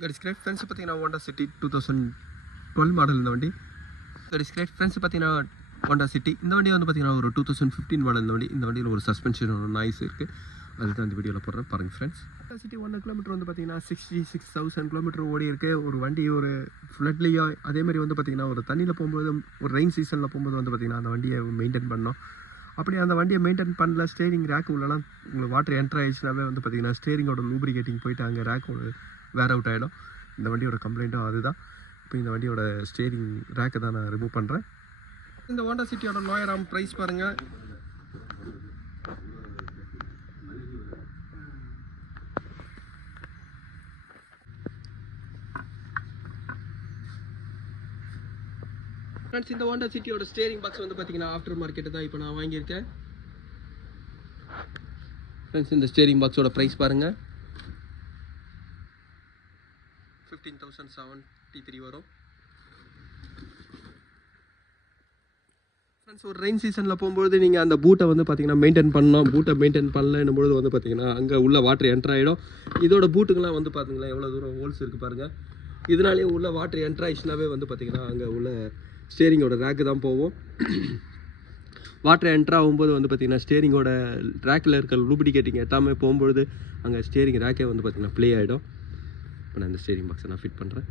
Great friends பார்த்தீங்கன்னா Honda city 2012 model இந்த வண்டி. கிரேட் ஃப்ரெண்ட்ஸ் பார்த்தீங்கன்னா ஹோண்டா சிட்டி இந்த வண்டி வந்து பார்த்தீங்கன்னா ஒரு 2015 மாடல் இந்த வண்டி. இந்த வண்டியில் ஒரு சஸ்பென்ஷன் ஒரு நாய்ஸ் இருக்குது, அதுதான் இந்த வீடியோவில் போடுறேன் பாருங்கள் ஃப்ரெண்ட்ஸ். ஹோண்டா சிட்டி 1 கிலோமீட்டர் வந்து பார்த்தீங்கன்னா 66,000 கிலோமீட்டர் ஓடி இருக்குது. ஒரு வண்டி ஒரு ஃப்ளட்லேயோ அதேமாதிரி வந்து பார்த்தீங்கன்னா ஒரு தண்ணியில் போகும்போது ஒரு ரெயின் சீசனில் போகும்போது வந்து பார்த்தீங்கன்னா அந்த வண்டியை மெயின்டைன் பண்ணோம். அப்படி அந்த வண்டியை மெயின்டைன் பண்ணல, ஸ்டேரிங் ரேக் உள்ளலாம் உங்களுக்கு வாட்டர் என்ட்ரு ஆயிடுச்சுனாவே வந்து பார்த்தீங்கன்னா ஸ்டேரிங்கோட லூப்ரிகேட்டிங் போயிட்டு அங்கே ரேக்கோட வேர் அவுட் ஆகிடும். இந்த வண்டியோட கம்ப்ளைண்ட்டும் அதுதான். இப்போ இந்த வண்டியோட ஸ்டேரிங் ரேக்கை தான் நான் ரிமூவ் பண்ணுறேன். இந்த ஹோண்டா சிட்டியோட லோயர் ஆர்ம் ப்ரைஸ் பாருங்கள். ஃப்ரெண்ட்ஸ், இந்த ஹோண்டா சிட்டியோட ஸ்டேரிங் பாக்ஸ் வந்து பார்த்தீங்கன்னா ஆஃப்டர் மார்க்கெட்டு தான் இப்போ நான் வாங்கியிருக்கேன். ஃப்ரெண்ட்ஸ், இந்த ஸ்டேரிங் பாக்ஸோட ப்ரைஸ் பாருங்கள், 15,073 வரும். ஃப்ரெண்ட்ஸ், ஒரு ரெயின் சீசனில் போகும்போது நீங்கள் அந்த பூட்டை வந்து பார்த்தீங்கன்னா மெயின்டைன் பண்ணணும். பூட்டை மெயின்டைன் பண்ணலன்னும் பொழுது வந்து பார்த்தீங்கன்னா அங்கே உள்ள வாட்டர் என்ட்ரு ஆகிடும். இதோட பூட்டுக்கெலாம் வந்து பார்த்தீங்கன்னா எவ்வளோ தூரம் ஹோல்ஸ் இருக்குது பாருங்கள். இதனாலேயே உள்ள வாட்டர் என்ட்ரு ஆயிடுச்சுனாவே வந்து பார்த்தீங்கன்னா அங்கே உள்ள ஸ்டேரிங்கோட ரேக்கு தான் போகும். வாட்டர் என்ட்ரு ஆகும்போது வந்து பார்த்தீங்கன்னா ஸ்டேரிங்கோட ரேக்கில் இருக்க லூப்ரிகேட்டிங் எல்லாமே போகும்பொழுது அங்கே ஸ்டேரிங் ரேக்கே வந்து பார்த்தீங்கன்னா ப்ளே ஆகிடும். இப்போ நான் இந்த ஸ்டேரிங் பாக்ஸை நான் ஃபிட் பண்ணுறேன்.